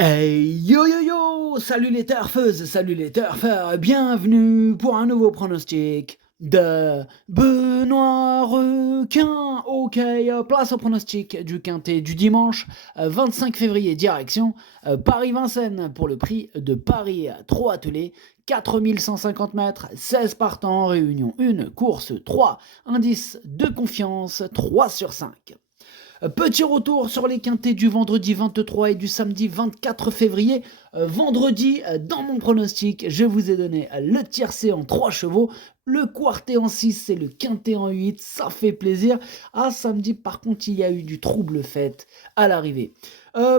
Hey yo yo yo! Salut les turfeuses, salut les turfeurs, bienvenue pour un nouveau pronostic de Benoît Requin. Ok, place au pronostic du quintet du dimanche 25 février, direction Paris-Vincennes pour le prix de Paris. 3 attelés, 4150 mètres, 16 partants en réunion, une course 3, indice de confiance 3 sur 5. Petit retour sur les quintés du vendredi 23 et du samedi 24 février. Vendredi, dans mon pronostic, je vous ai donné le tiercé en 3 chevaux, le quartet en 6 et le quintet en 8. Ça fait plaisir. Samedi, par contre, il y a eu du trouble fait à l'arrivée.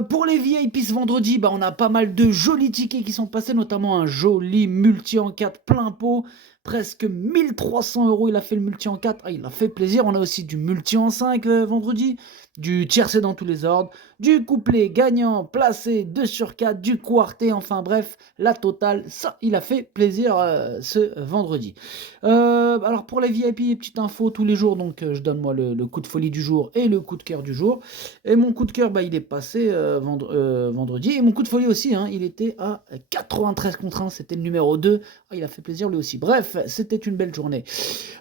Pour les VIP ce vendredi, on a pas mal de jolis tickets qui sont passés, notamment un joli multi en 4 plein pot. Presque 1300 €, il a fait le multi en 4. Il a fait plaisir. On a aussi du multi en 5 vendredi, du tiercé dans tous les ordres, du couplet gagnant placé 2 sur 4, du quartet, enfin bref, la totale, ça il a fait plaisir ce vendredi. Alors pour les VIP, petite info tous les jours, donc je donne moi le coup de folie du jour et le coup de cœur du jour. Et mon coup de cœur, il est passé vendredi, et mon coup de folie aussi, il était à 93 contre 1, c'était le numéro 2. Il a fait plaisir lui aussi. Bref, c'était une belle journée.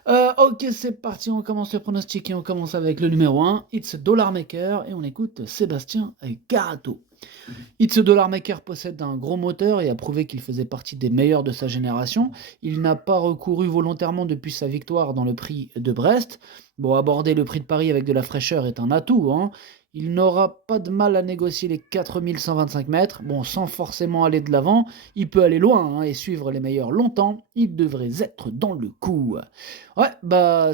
Ok, c'est parti, on commence le pronostic et on commence avec le numéro 1, It's Dollar Maker, et on écoute Sébastien Garato. It's Dollar Maker possède un gros moteur et a prouvé qu'il faisait partie des meilleurs de sa génération. Il n'a pas recouru volontairement depuis sa victoire dans le prix de Brest. Bon, aborder le prix de Paris avec de la fraîcheur est un atout, Il n'aura pas de mal à négocier les 4125 mètres, sans forcément aller de l'avant. Il peut aller loin et suivre les meilleurs longtemps. Il devrait être dans le coup. Ouais,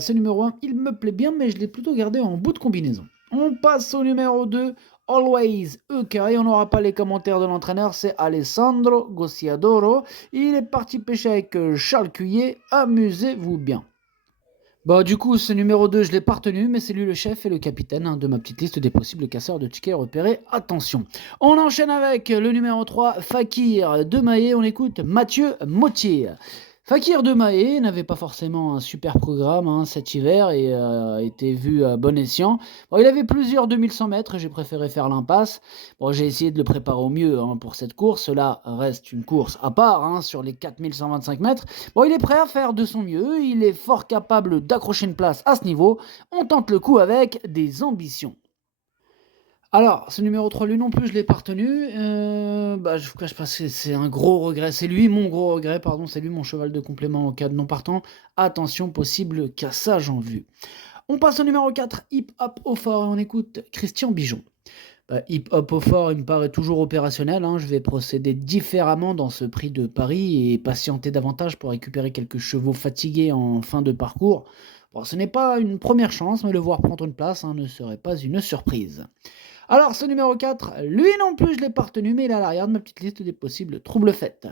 ce numéro 1, il me plaît bien, mais je l'ai plutôt gardé en bout de combinaison. On passe au numéro 2, Always EK, et on n'aura pas les commentaires de l'entraîneur, c'est Alessandro Gocciadoro. Il est parti pêcher avec Charles Cuillet, amusez-vous bien. Du coup, ce numéro 2, je l'ai pas retenu, mais c'est lui le chef et le capitaine de ma petite liste des possibles casseurs de tickets repérés. Attention. On enchaîne avec le numéro 3, Fakir de Maé. On écoute Mathieu Mottier. Fakir de Maé n'avait pas forcément un super programme cet hiver et était vu à bon escient. Il avait plusieurs 2100 mètres, j'ai préféré faire l'impasse. J'ai essayé de le préparer au mieux pour cette course. Cela reste une course à part sur les 4125 mètres. Il est prêt à faire de son mieux, il est fort capable d'accrocher une place à ce niveau. On tente le coup avec des ambitions. Alors, ce numéro 3, lui non plus, je l'ai pas retenu. Je vous cache pas, c'est un gros regret. C'est lui mon gros regret, pardon. C'est lui mon cheval de complément en cas de non partant. Attention, possible cassage en vue. On passe au numéro 4, Hip Hop au fort, et on écoute Christian Bijon. Hip Hop au fort, il me paraît toujours opérationnel. Je vais procéder différemment dans ce prix de Paris et patienter davantage pour récupérer quelques chevaux fatigués en fin de parcours. Ce n'est pas une première chance, mais le voir prendre une place ne serait pas une surprise. Alors, ce numéro 4, lui non plus, je l'ai pas retenu, mais il est à l'arrière de ma petite liste des possibles troubles faits.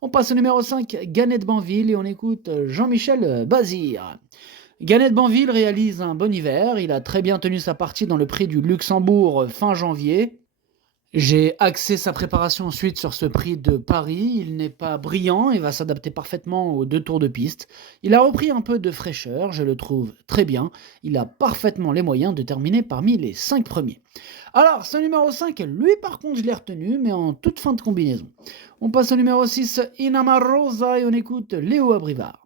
On passe au numéro 5, Gannet de Banville, et on écoute Jean-Michel Bazir. Gannet de Banville réalise un bon hiver, il a très bien tenu sa partie dans le prix du Luxembourg fin janvier. J'ai axé sa préparation ensuite sur ce prix de Paris. Il n'est pas brillant et va s'adapter parfaitement aux 2 tours de piste. Il a repris un peu de fraîcheur, je le trouve très bien. Il a parfaitement les moyens de terminer parmi les 5 premiers. Alors, ce numéro 5, lui par contre, je l'ai retenu, mais en toute fin de combinaison. On passe au numéro 6, Inamarosa, et on écoute Léo Abrivard.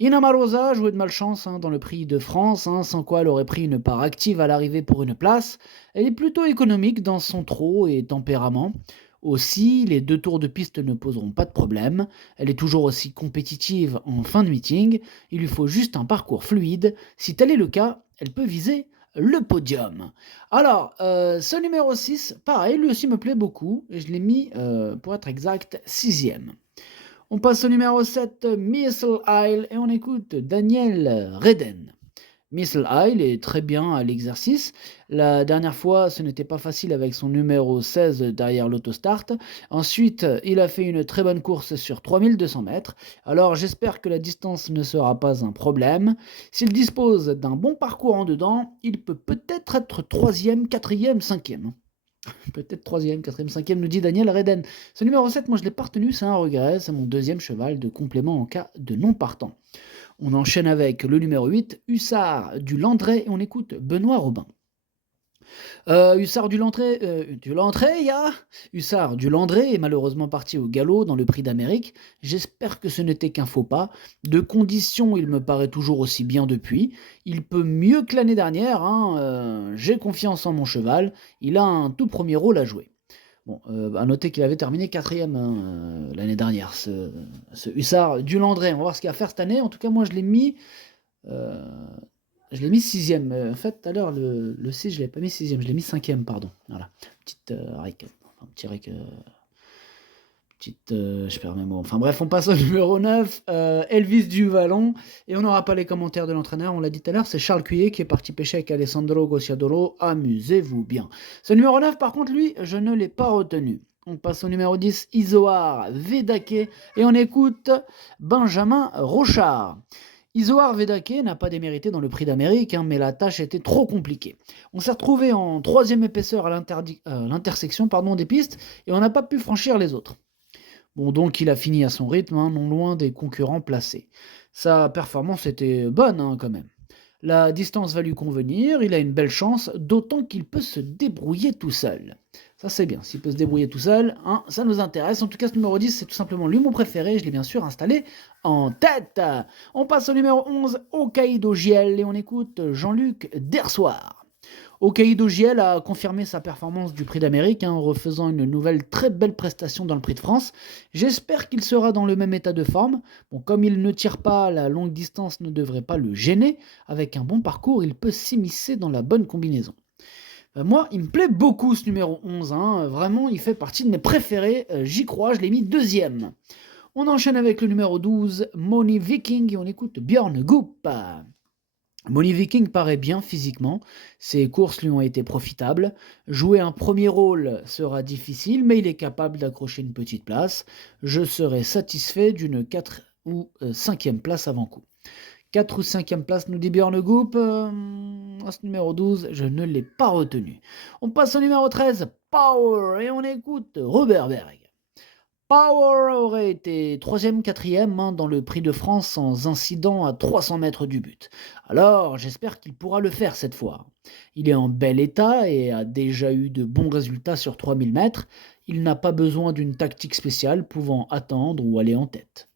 Inamarosa jouait de malchance dans le prix de France, sans quoi elle aurait pris une part active à l'arrivée pour une place. Elle est plutôt économique dans son trot et tempérament. Aussi, les 2 tours de piste ne poseront pas de problème. Elle est toujours aussi compétitive en fin de meeting. Il lui faut juste un parcours fluide. Si tel est le cas, elle peut viser le podium. Alors, ce numéro 6, pareil, lui aussi me plaît beaucoup. Et je l'ai mis, pour être exact, 6e. On passe au numéro 7, Missile Isle, et on écoute Daniel Reden. Missile Isle est très bien à l'exercice. La dernière fois, ce n'était pas facile avec son numéro 16 derrière l'autostart. Ensuite, il a fait une très bonne course sur 3200 mètres. Alors, j'espère que la distance ne sera pas un problème. S'il dispose d'un bon parcours en dedans, il peut peut-être être 3e, 4e, 5e. Peut-être 3e, 4e, 5e, nous dit Daniel Reden. Ce numéro 7, moi je ne l'ai pas retenu, c'est un regret, c'est mon 2e cheval de complément en cas de non partant. On enchaîne avec le numéro 8, Hussard du Landré, et on écoute Benoît Robin. Hussard du Landré, Hussard du Landré est malheureusement parti au galop dans le Prix d'Amérique. J'espère que ce n'était qu'un faux pas. De condition, il me paraît toujours aussi bien depuis. Il peut mieux que l'année dernière, hein, j'ai confiance en mon cheval. Il a un tout premier rôle à jouer. Bon, à noter qu'il avait terminé 4e l'année dernière, ce Hussard du Landré. On va voir ce qu'il va faire cette année. En tout cas, moi, je l'ai mis... euh, je l'ai mis 6e. En fait, tout à l'heure, le 6, je ne l'avais pas mis 6e. Je l'ai mis 5e, pardon. Voilà. Petite je perds mes mots. Enfin bref, on passe au numéro 9. Elvis du Vallon. Et on n'aura pas les commentaires de l'entraîneur. On l'a dit tout à l'heure, c'est Charles Cuillet qui est parti pêcher avec Alessandro Gocciadoro. Amusez-vous bien. Ce numéro 9, par contre, lui, je ne l'ai pas retenu. On passe au numéro 10, Isoar Vedake. Et on écoute Benjamin Rochard. Isoar Vedake n'a pas démérité dans le Prix d'Amérique, hein, mais la tâche était trop compliquée. On s'est retrouvé en 3e épaisseur à l'intersection des pistes et on n'a pas pu franchir les autres. Bon, donc il a fini à son rythme, hein, non loin des concurrents placés. Sa performance était bonne, hein, quand même. La distance va lui convenir, il a une belle chance, d'autant qu'il peut se débrouiller tout seul. Ça c'est bien, s'il peut se débrouiller tout seul, hein, ça nous intéresse. En tout cas, ce numéro 10, c'est tout simplement lui mon préféré, je l'ai bien sûr installé en tête. On passe au numéro 11, Hokkaido Giel, et on écoute Jean-Luc Dersoir. Hokkaido Giel a confirmé sa performance du Prix d'Amérique, en refaisant une nouvelle très belle prestation dans le Prix de France. J'espère qu'il sera dans le même état de forme. Bon, comme il ne tire pas, la longue distance ne devrait pas le gêner. Avec un bon parcours, il peut s'immiscer dans la bonne combinaison. Moi, il me plaît beaucoup ce numéro 11. Hein. Vraiment, il fait partie de mes préférés. J'y crois, je l'ai mis 2e. On enchaîne avec le numéro 12, Money Viking, et on écoute Björn Goop. Money Viking paraît bien physiquement, ses courses lui ont été profitables, jouer un premier rôle sera difficile, mais il est capable d'accrocher une petite place. Je serai satisfait d'une 4 ou 5e place avant coup. 4 ou 5e place, nous dit Björn Goop. À ce numéro 12, je ne l'ai pas retenu. On passe au numéro 13, Power, et on écoute Robert Berg. Power aurait été 3e, 4e dans le Prix de France sans incident à 300 mètres du but. Alors, j'espère qu'il pourra le faire cette fois. Il est en bel état et a déjà eu de bons résultats sur 3000 mètres. Il n'a pas besoin d'une tactique spéciale pouvant attendre ou aller en tête.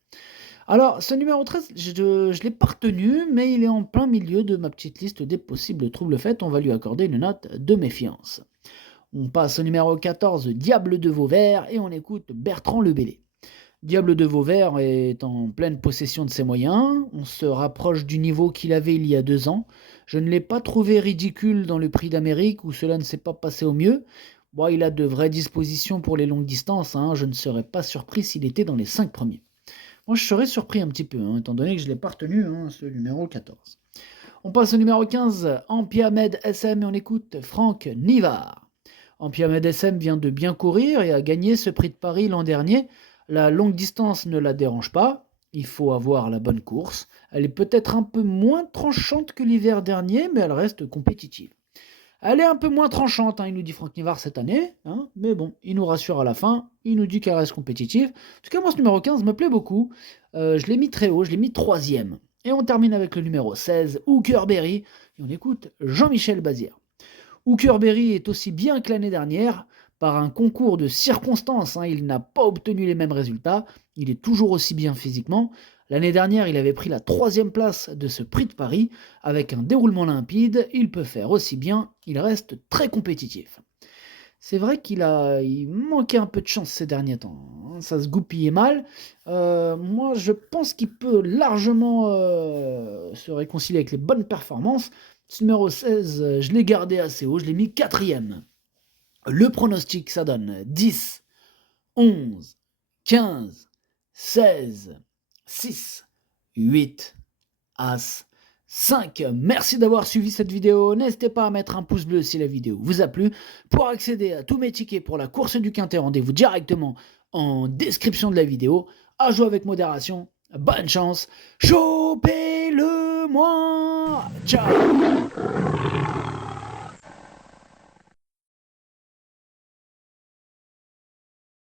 Alors, ce numéro 13, je ne l'ai pas retenu, mais il est en plein milieu de ma petite liste des possibles troubles faits. On va lui accorder une note de méfiance. On passe au numéro 14, Diable de Vauvert, et on écoute Bertrand Lebellé. Diable de Vauvert est en pleine possession de ses moyens. On se rapproche du niveau qu'il avait il y a 2 ans. Je ne l'ai pas trouvé ridicule dans le Prix d'Amérique, où cela ne s'est pas passé au mieux. Bon, il a de vraies dispositions pour les longues distances. Hein. Je ne serais pas surpris s'il était dans les 5 premiers. Moi, je serais surpris un petit peu, hein, étant donné que je ne l'ai pas retenu, hein, ce numéro 14. On passe au numéro 15, Ampiamed SM, et on écoute Franck Nivard. Ampiamed SM vient de bien courir et a gagné ce Prix de Paris l'an dernier. La longue distance ne la dérange pas, il faut avoir la bonne course. Elle est peut-être un peu moins tranchante que l'hiver dernier, mais elle reste compétitive. Elle est un peu moins tranchante, hein, il nous dit Franck Nivard cette année, hein, mais bon, il nous rassure à la fin, il nous dit qu'elle reste compétitive. En tout cas, moi, ce numéro 15 me plaît beaucoup. Je l'ai mis très haut, je l'ai mis 3e. Et on termine avec le numéro 16, Hooker Berry, et on écoute Jean-Michel Bazir. Hooker Berry est aussi bien que l'année dernière. Par un concours de circonstances, hein, il n'a pas obtenu les mêmes résultats. Il est toujours aussi bien physiquement. L'année dernière, il avait pris la 3e place de ce Prix de Paris. Avec un déroulement limpide, il peut faire aussi bien. Il reste très compétitif. C'est vrai qu'il manquait un peu de chance ces derniers temps. Hein. Ça se goupillait mal. Moi, je pense qu'il peut largement se réconcilier avec les bonnes performances. Ce numéro 16, je l'ai gardé assez haut, je l'ai mis 4e. Le pronostic, ça donne 10, 11, 15, 16, 6, 8, As, 5. Merci d'avoir suivi cette vidéo. N'hésitez pas à mettre un pouce bleu si la vidéo vous a plu. Pour accéder à tous mes tickets pour la course du Quintet, rendez-vous directement en description de la vidéo. À jouer avec modération. Bonne chance. Chopez-le-moi. Ciao.